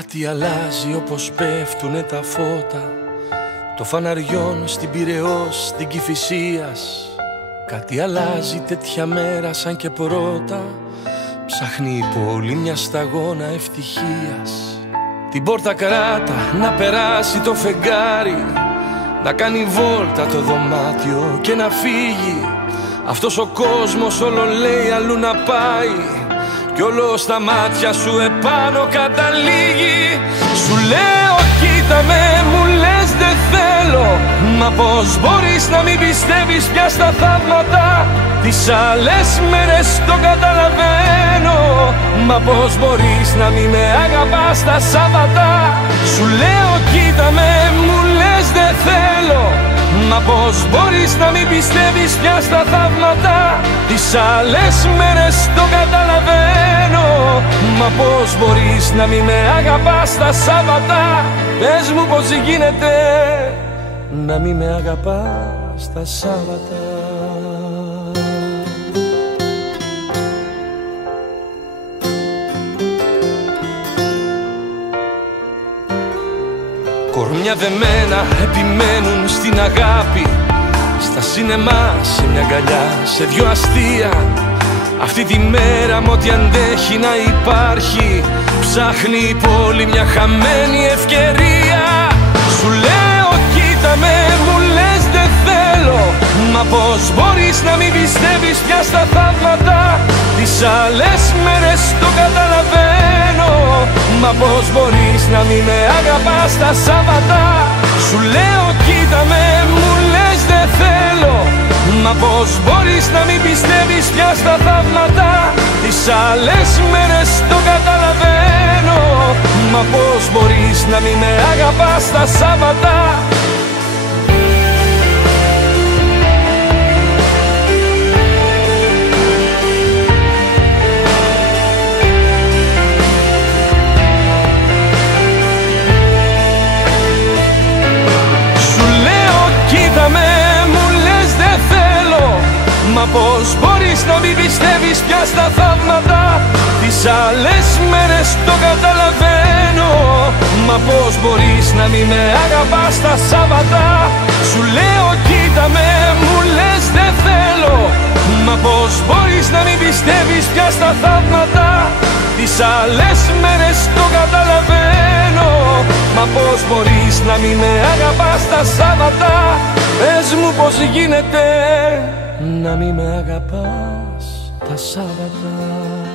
Κάτι αλλάζει όπως πέφτουνε τα φώτα το φαναριών στην Πειραιώς, στην Κηφισίας. Κάτι αλλάζει τέτοια μέρα σαν και πρώτα. Ψάχνει η πόλη μια σταγόνα ευτυχίας. Την πόρτα κράτα να περάσει το φεγγάρι, να κάνει βόλτα το δωμάτιο και να φύγει. Αυτός ο κόσμος όλο λέει αλλού να πάει κι όλο στα μάτια σου επάνω καταλήγει. Σου λέω κοίτα με, μου λες δεν θέλω. Μα πως μπορείς να μην πιστεύεις πια στα θαύματα? Τις άλλες μέρες το καταλαβαίνω. Μα πως μπορείς να μην με αγαπάς τα Σάββατα? Σου λέω κοίτα με, μου λες δεν θέλω. Μα πως μπορείς να μην πιστεύεις πια στα θαύματα? Τις άλλες μέρες το καταλαβαίνω. Μα πως μπορείς να μην με αγαπάς τα Σάββατα? Πες μου πως γίνεται να μην με αγαπάς τα Σάββατα. Κορμιά δεμένα επιμένουν στην αγάπη, στα σινεμά, σε μια αγκαλιά, σε δυο αστεία. Αυτή τη μέρα με ό,τι αντέχει να υπάρχει, ψάχνει η πόλη μια χαμένη ευκαιρία. Σου λέω κοίτα με, μου λες δεν θέλω. Μα πως μπορείς να μην πιστεύεις πια στα θαύματα? Τις άλλες μέρες το καταλαβαίνω. Μα πως μπορείς να μην με αγαπάς τα Σάββατα? Σου λέω κοίτα με, μου λες δεν θέλω. Μα πως μπορείς να μην πιστεύεις πια στα θαύματα? Τις άλλες μέρες το καταλαβαίνω. Μα πως μπορείς να μην με αγαπάς τα Σάββατα? Μα πως μπορείς να μην πιστεύεις πια στα θαύματα? Τις άλλες μέρες το καταλαβαίνω. Μα πως μπορείς να μην με αγαπάς τα Σάββατα? Σου λέω κοίτα με, μου λες δεν θέλω. Μα πως μπορείς να μην πιστεύεις πια στα θαύματα? Τις άλλες μέρες το καταλαβαίνω. Μα πως μπορείς να μην με αγαπάς τα Σάββατα? Πες μου πως γίνεται να μην με αγαπάς τα Σάββατα.